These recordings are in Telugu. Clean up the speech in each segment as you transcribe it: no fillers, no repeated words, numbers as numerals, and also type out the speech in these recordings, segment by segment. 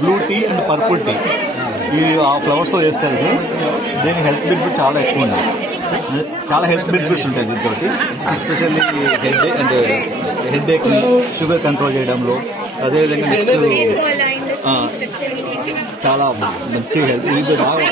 Blue tea and purple tea ఈ ఫ్లవర్స్తో చేస్తారు. దీని హెల్త్ బెనిఫిట్ చాలా ఎక్కువ ఉంది. చాలా హెల్త్ బెనిఫిట్స్ ఉంటాయి దీంతో, ఎస్పెషల్లీ హెడ్ ఏక్ని షుగర్ కంట్రోల్ చేయడంలో. అదేవిధంగా నెక్స్ట్ చాలా మంచి హెల్త్ ఇది బాగా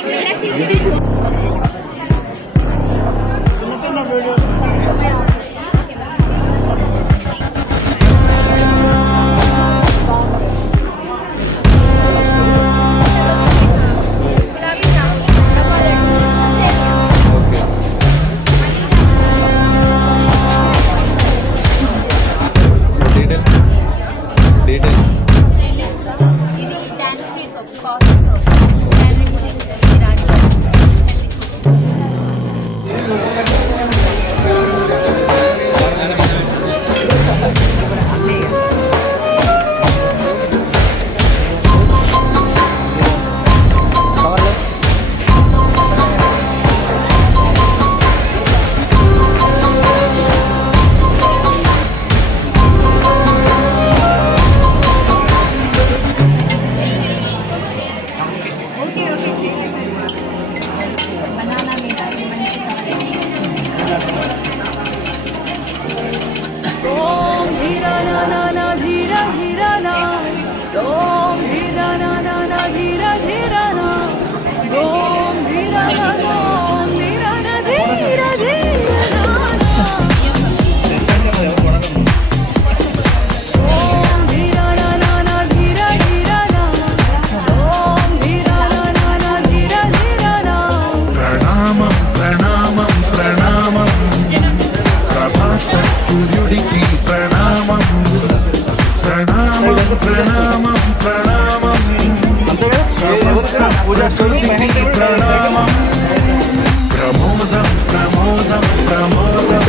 ప్రమోదం ప్రమోదం ప్రమోదం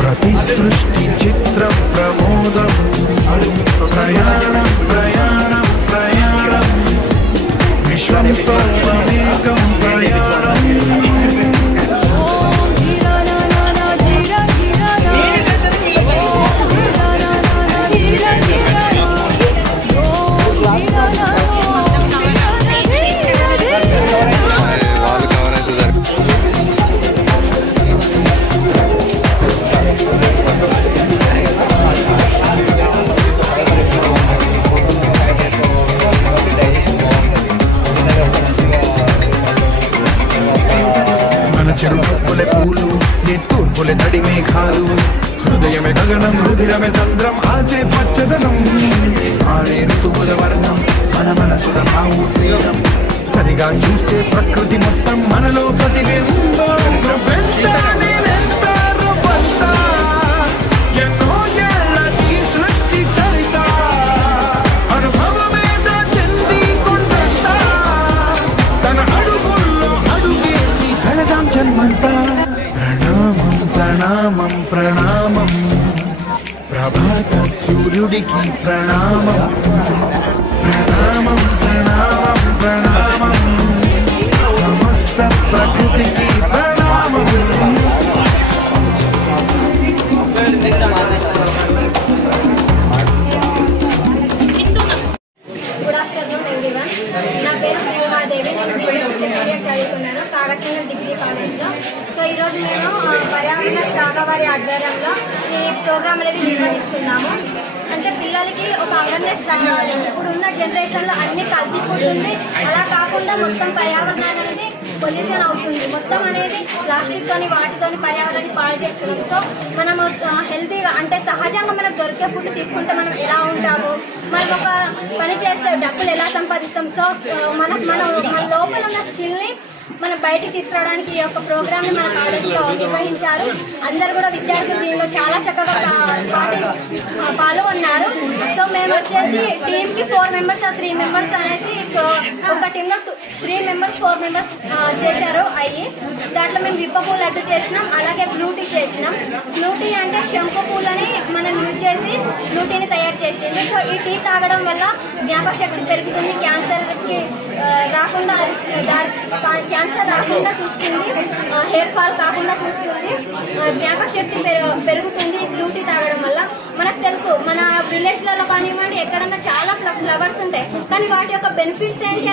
ప్రతి సృష్టి చిత్రం ప్రమోదం ప్రయాణం ప్రయాణం ప్రయాణం విశ్వంతో అనేకం ప్రయాణం చెరుపులే పూలు నిట్టూర్పులే తడి మేఘాలు హృదయమే గగనం రుధిరమే సంద్రం ఆసే పచ్చదనం ఆరే ఋతువుల వర్ణం మన మనసుల భావోద్వేగం సరిగా చూస్తే ప్రకృతి మొత్తం మనలో ప్రతిబింబం ఎన్నో ఏళ్ల ఈ సృష్టి చరిత అనుభవమేద చెంది కొండంత తన అడుగుల్లో అడుగేసి ధనదాం జన్మంతా ప్రణామం ప్రణామం ప్రణామం ప్రభాత సూర్యుడికి ప్రణామం ప్రణామం ప్రణామం ప్రణామం కాగజ్ నగర్ డిగ్రీ కాలేజ్లో. సో ఈరోజు మేము పర్యావరణ శాఖ వారి ఆధ్వర్యంలో ఈ ప్రోగ్రామ్ అనేది నిర్వహిస్తున్నాము. అంటే పిల్లలకి ఒక అవేర్నెస్ రావాలి. ఇప్పుడున్న జనరేషన్లో అన్ని కల్తీ ఫుడ్ ఉంది. అలా కాకుండా మొత్తం పర్యావరణాన్ని అనేది పొల్యూషన్ అవుతుంది. మొత్తం అనేది ప్లాస్టిక్ తోని వాటితోని పర్యావరణాన్ని పాడు చేస్తున్నాం. సో మనము హెల్తీగా అంటే సహజంగా మనకు దొరికే ఫుడ్ తీసుకుంటే మనం ఎలా ఉంటాము, మనం ఒక పని చేస్తే డబ్బులు ఎలా సంపాదిస్తాం. సో మన లోపల ఉన్న స్కిల్ని మనం బయటికి తీసుకురావడానికి ఈ యొక్క ప్రోగ్రామ్ ని మన కాలేజ్లో నిర్వహించారు. అందరు కూడా విద్యార్థులు దీనిలో చాలా చక్కగా పాల్గొన్నారు. సో మేము వచ్చేసి టీమ్ కి 4 members 3 members అనేసి ఒక టీమ్ లో 3 members 4 members చేశారు అయ్యి. దాంట్లో మేము విప్ప పూలు లడ్డు చేసినాం, అలాగే బ్లూ టీ చేసినాం. బ్లూ టీ అంటే శంకు పూలని మనం యూజ్ చేసి బ్లూ టీని తయారు చేసింది. సో ఈ టీ తాగడం వల్ల జ్ఞాపక శక్తి పెరుగుతుంది, క్యాన్సర్ రాకుండా క్యాన్సర్ రాకుండా చూస్తుంది, హెయిర్ ఫాల్ కాకుండా చూస్తుంది, జ్ఞాపక శక్తి పెరుగుతుంది బ్లూ టీ తాగడం వల్ల. మనకు తెలుసు మన విలేజ్లలో కానివ్వండి ఎక్కడన్నా చాలా ఫ్లవర్స్ ఉంటాయి, కానీ వాటి యొక్క బెనిఫిట్స్ ఏంటి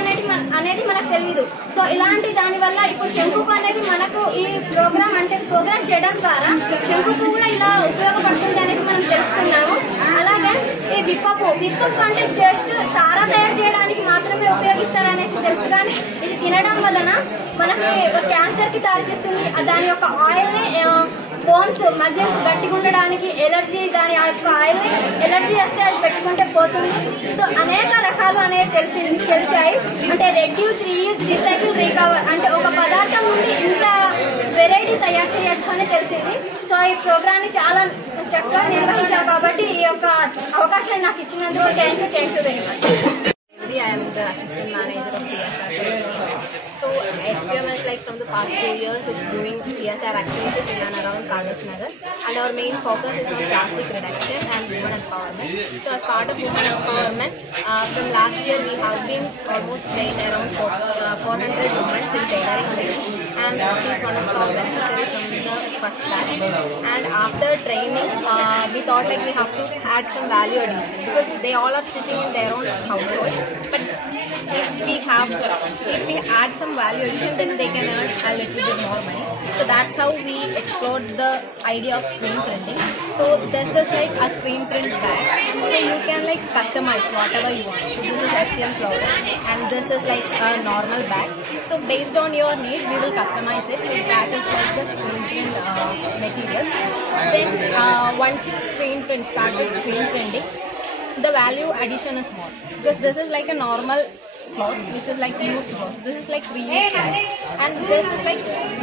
అనేది మనకు తెలియదు. సో ఇలాంటి దాని వల్ల ఇప్పుడు శంకు అనేది మనకు ఈ ప్రోగ్రామ్ చేయడం ద్వారా శంకు కూడా ఇలా ఉపయోగపడుతుంది అనేది మనం తెలుసుకున్నాము. అలాగే ఈ విప్పపు అంటే జస్ట్ సారా తయారు చేయడానికి మాత్రమే ఉపయోగిస్తారనేసి తెలుసు, కానీ ఇది తినడం వలన మనకి క్యాన్సర్ కి దారితీస్తుంది. దాని యొక్క ఆయిల్ ని బోన్స్ మజిల్స్ గట్టిగా ఉండడానికి, ఎలర్జీ దాని యొక్క ఆయిల్ ని ఎలర్జీ వస్తే అది పెట్టుకుంటే పోతుంది. సో అనేక రకాలు అనేది తెలిసాయి. అంటే రెడ్యూస్, రీయూజ్, రీసైకిల్, రీకవర్ అంటే ఒక పదార్థం నుండి ఇంత వెరైటీ తయారు చేయొచ్చు అని తెలిసింది. సో ఈ ప్రోగ్రామ్ ని చాలా చక్కగా నిర్వహించారు కాబట్టి ఈ యొక్క అవకాశాన్ని నాకు ఇచ్చినందుకు thank you very much. I am the assistant manager of CSR. So SPMS, like from the past 2 years, is doing CSR activities in and around Kagaz Nagar, and our main focus is on plastic reduction and women empowerment. So as part of women empowerment, from last year we have been almost trained around 400 women in tailoring, and she is one of our beneficiaries from the first batch. And after training, we thought like we have to add some value addition, because they all are sitting in their own household. But if we add some value addition, then they can earn a little bit more money. So that's how we explored the idea of screen printing. So this is like a screen print bag. So you can like customize whatever you want. So this is SPM's logo, and this is like a normal bag. So based on your need, we will customize it. So that is like the screen print material. Then once you start with screen printing, the value addition is more, because this is like a normal cloth which is like used cloth. This is like reused cloth, and this is like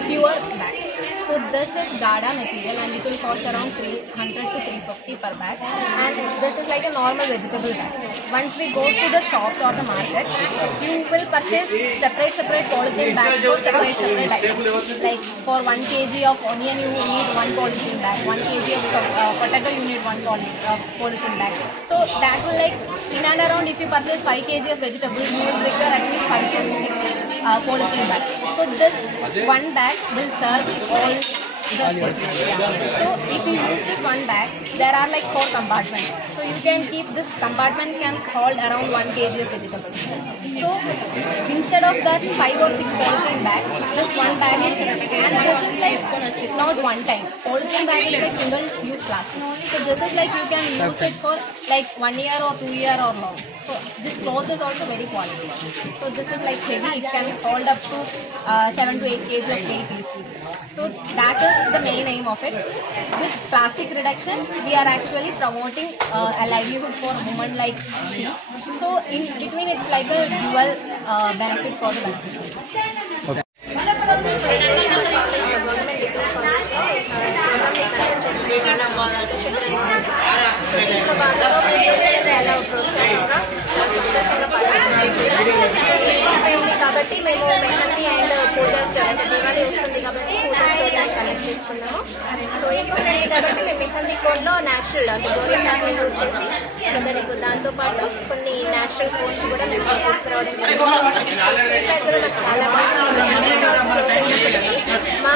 pure bags. So this is Gada material, and it will cost around 300 to 350 per bag. And this is like a normal vegetable bag. Once we go to the shops or the market, you will purchase separate polythene bags for separate items. Like for 1 kg of onion you need 1 polythene bag, 1 kg of potato you need 1 polythene bag. So that will like in and around, if you purchase 5 kg of vegetables, you will require at least 5 to 6 polythene bags. So this one bag will serve all the things. So if you use this one bag, there are like 4 compartments. So you can keep this compartment can hold around 1 kg of vegetables. So instead of that 5 or 6 polythene bag, this one bag is enough. And this is like not one time. Polythene bag is like single use plastic. So this is like you can use it for like 1 year or 2 year or long. So this cloth is also very quality. So this is like heavy. It can hold up to 7 to 8 kg of weight easily. So that is the main aim of it. With plastic reduction, we are actually promoting a livelihood for women like she. So in between, it's like a dual benefit for the beneficiaries. Okay. కాబట్టి మేము మెహందీ అండ్ పూజాస్ దివాళీ వస్తుంది కాబట్టి పూజాస్ కలెక్ట్ చేసుకున్నాము. సో ఈకో ఫ్రెండ్లీ కాబట్టి మేము మెహందీ కోడ్లో న్యాచురల్ అంటే గోరింటాకు యూజ్ చేసి పిల్లలకు దాంతోపాటు కొన్ని న్యాచురల్ కోడ్స్ కూడా మేము తీసుకురావడం జరిగింది. కూడా నాకు చాలా బాగా మా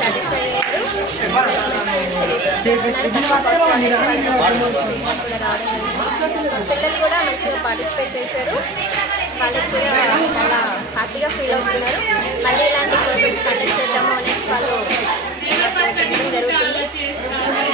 సాటిస్ఫై అయ్యారు. పిల్లలు కూడా మంచిగా పార్టిసిపేట్ చేశారు. వాళ్ళకి కూడా చాలా హ్యాపీగా ఫీల్ అవుతున్నారు. మళ్ళీ ఇలాంటి ప్రోగ్రామ్స్ కండక్ట్ చేద్దాము అనేసి వాళ్ళు చెప్పడం జరుగుతుంది.